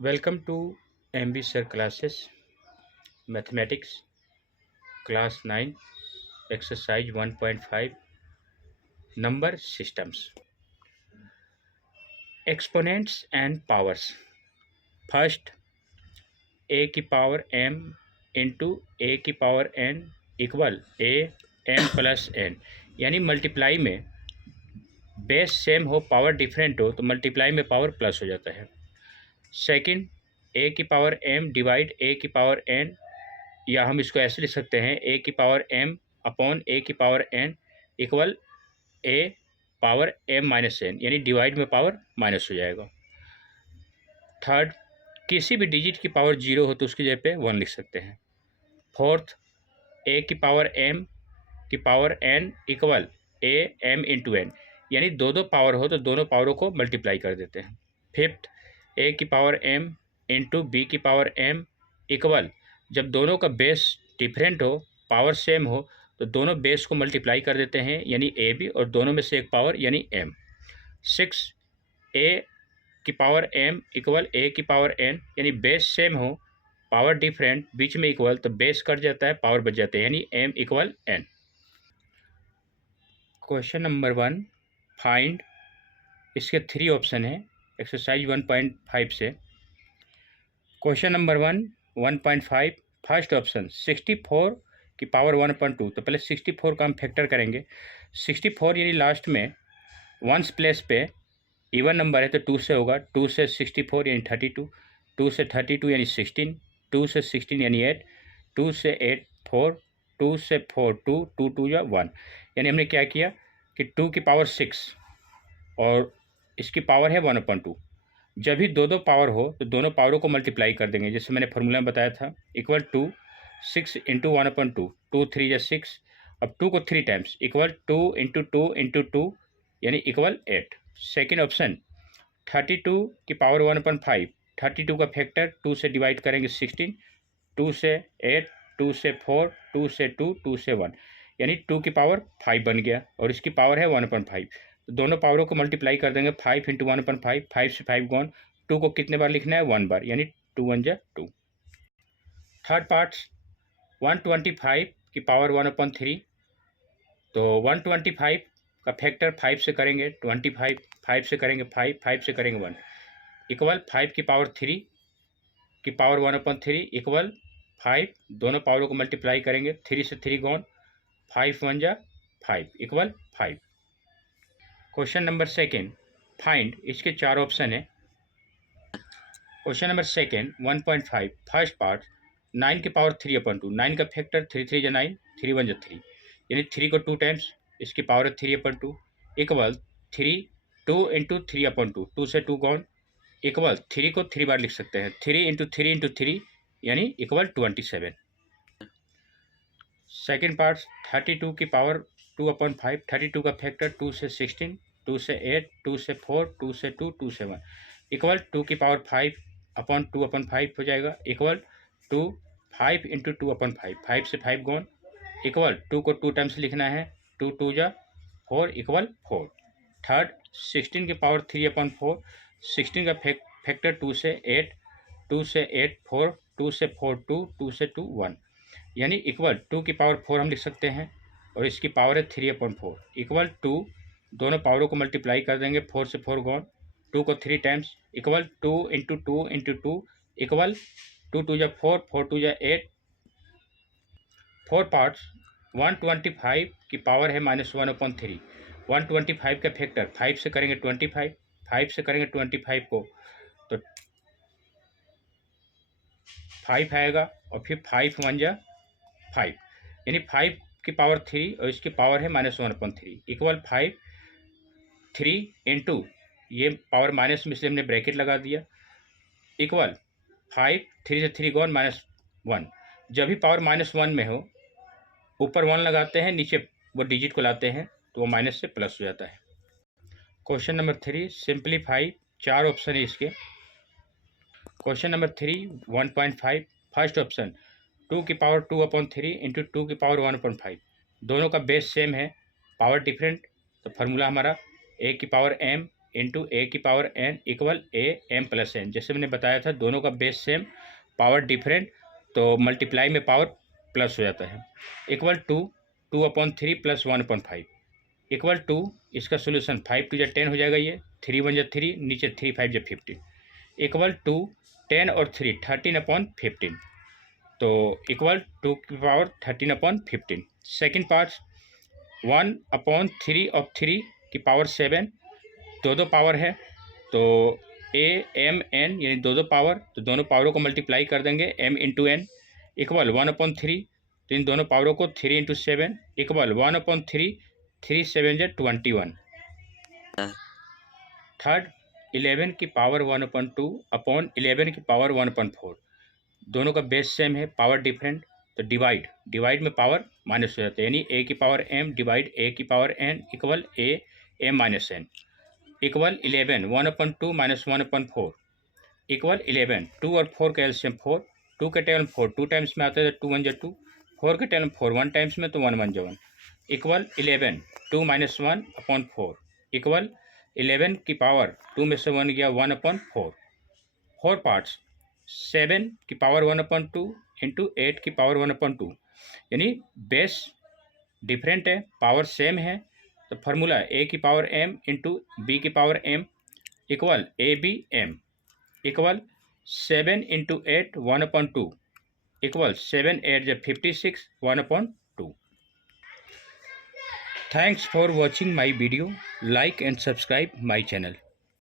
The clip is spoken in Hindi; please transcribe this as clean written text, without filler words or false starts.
Welcome to MB Sir classes, Mathematics, Class 9, Exercise 1.5, Number Systems. Exponents and powers. First, a की पावर m इंटू a की power n equal a m plus n, यानी मल्टीप्लाई में बेस सेम हो पावर डिफरेंट हो तो मल्टीप्लाई में पावर प्लस हो जाता है। सेकंड, a की पावर m डिवाइड a की पावर n, या हम इसको ऐसे लिख सकते हैं a की पावर m अपॉन a की power n equal a power m minus n, यानी डिवाइड में पावर माइनस हो जाएगा। थर्ड, किसी भी डिजिट की पावर जीरो हो तो उसकी जगह पे 1 लिख सकते हैं। फोर्थ, a की पावर m की power n equal a m into n, यानी दो दो पावर हो तो दोनों पावरों को मल्टीप्लाई कर देते हैं। फिफ्थ, a की पावर m इंटू बी की पावर m इक्वल, जब दोनों का बेस डिफरेंट हो पावर सेम हो तो दोनों बेस को मल्टीप्लाई कर देते हैं, यानी ए बी, और दोनों में से एक पावर यानी m। सिक्स, a की पावर m इक्वल a की पावर n, यानी बेस सेम हो पावर डिफरेंट बीच में इक्वल तो बेस कट जाता है पावर बच जाते हैं, यानी m equal n। Question number 1, find. इसके 3 ऑप्शन है एक्सरसाइज 1.5 से। क्वेश्चन नंबर 1.5, फर्स्ट ऑप्शन 64 की पावर 1/2, तो पहले 64 का हम फैक्टर करेंगे। 64 यानी लास्ट में वंस प्लेस पे इवन नंबर है तो 2 से होगा, 2 से 64 यानी 32, 2 से 32 यानी 16, 2 से 16 यानी 8, 2 से 8 4, 2 से 4 2, 2 2 या 1, यानी हमने क्या किया कि 2 की पावर 6 और इसकी पावर है 1/2। जब भी दो दो पावर हो तो दोनों पावरों को मल्टीप्लाई कर देंगे, जैसे मैंने फॉर्मूला में बताया था, इक्वल टू 6 इंटू 1/2, 2 3 या 6, अब 2 को 3 टाइम्स इक्वल 2 इंटू 2 इंटू 2, यानी इक्वल 8। सेकेंड ऑप्शन 32 की पावर 1/5, 32 का फैक्टर 2 से डिवाइड करेंगे 16, 2 से 8, 2 से 4, 2 से 2, 2 से 1, यानी 2 की पावर 5 बन गया और इसकी पावर है 1/5, तो दोनों पावरों को मल्टीप्लाई कर देंगे 5 इंटू 1/5, 5 से 5 गॉन, 2 को कितने बार लिखना है 1 बार, यानी 2 1 जा 2। थर्ड पार्ट 125 की पावर 1/3, तो 125 का फैक्टर 5 से करेंगे 25, 5 से करेंगे 5, 5 से करेंगे 1, इक्वल 5 की पावर 3 की पावर 1/3 इक्वल 5, दोनों पावरों को मल्टीप्लाई करेंगे 3 से 3 गॉन, 5 1 जा 5 equal 5। Question number second, find. इसके 4 ऑप्शन है। Question number second 1.5, first part 9 की पावर 3/2, 9 का फैक्टर 3 3 जा 9, 3 1 जा 3, यानी 3 को 2 टाइम्स इसकी पावर है 3/2 इक्वल 3 2 इंटू 3/2, 2 से 2 गॉन, इक्वल 3 को 3 बार लिख सकते हैं, 3 इंटू 3 इंटू 3, यानी इक्वल 27। सेकेंड पार्ट 32 की पावर 2/5, 32 का फैक्टर 2 से 16, 2 से 8, 2 से 4, 2 से 2, 2 से 1, इक्वल 2 की पावर 5/2/5 हो जाएगा, इक्वल 2 5 इंटू 2/5, 5 से 5 गॉन, इक्वल 2 को 2 टाइम्स लिखना है, 2 2 जा 4 इक्वल 4। थर्ड 16 की पावर 3/4, 16 का फैक्टर 2 से 8, 2 से 8 4, 2 से 4 2, 2 से 2 1, यानी इक्वल 2 की पावर 4 हम लिख सकते हैं और इसकी पावर है 3/4 इक्वल 2, दोनों पावरों को मल्टीप्लाई कर देंगे 4 से 4 गॉन, 2 को 3 times equal 2 into 2 into 2 equal 2 2 जा 4, 4 2 जा 8। फोर पार्ट्स 125 की पावर है -1/3, 125 का फैक्टर 5 से करेंगे 25, 5 से करेंगे 25 को तो 5 आएगा और फिर 5 1 जा 5, यानी 5 की पावर 3 और इसकी पावर है -1/3 इक्वल 5 3 इंटू, ये पावर माइनस में इसलिए हमने ब्रैकेट लगा दिया, इक्वल 5 3 से 3 गॉन -1, जब भी पावर -1 में हो ऊपर 1 लगाते हैं, नीचे वो डिजिट को लाते हैं तो वो माइनस से प्लस हो जाता है। Question number 3, simplify. 4 ऑप्शन है इसके। क्वेश्चन नंबर 3 1.5, फर्स्ट ऑप्शन 2 की पावर 2/3 इंटू 2 की पावर 1/5, दोनों का बेस सेम है पावर डिफरेंट, तो फार्मूला हमारा a की पावर m इंटू ए की power n equal a m plus n. जैसे मैंने बताया था दोनों का बेस सेम, पावर डिफरेंट, तो मल्टीप्लाई में पावर प्लस हो जाता है। Equal to 2/3 plus 1/5 equal to, इसका सोल्यूशन 5 टू 10 हो जाएगा, ये 3 1 3, नीचे 3 5 15 इक्वल टू 10 और 3 13/15, तो इक्वल 2 की पावर 13/15। सेकेंड पार्ट 1/3 ऑफ 3 की पावर 7, दो पावर है तो ए एम एन यानी दो पावर, तो दोनों पावरों को मल्टीप्लाई कर देंगे m इंटू एन इक्वल 1/3, तो इन दोनों पावरों को 3 इंटू 7 इक्वल 1/3, 3 7 जा 21। थर्ड 11 की पावर 1/2 अपॉन 11 की पावर 1/4, दोनों का बेस सेम है, पावर डिफरेंट, तो डिवाइड में पावर माइनस हो जाता है, यानी ए की पावर m डिवाइड ए की power n equal a m minus n equal 11 1/2 minus 1/4 equal 11। 2 और 4 का एलसीएम 4, 2 का टेबल 4 2 टाइम्स में आता है, 2 1 जा 2, 4 का टेबल 4 1 टाइम्स में, तो 1 1 जा 1 इक्वल 11 2 माइनस 1/4 इक्वल 11 की पावर 2 में से 1 गया 1/4। 4 पार्ट्स 7 की पावर 1/2 इंटू 8 की पावर 1/2, यानी बेस डिफरेंट है, पावर सेम है, तो फार्मूला ए की पावर m इंटू बी की power m equal a b m equal 7 into 8 1/2 equal 7 8 जब 56 1/2। Thanks for watching my video. Like and subscribe my channel.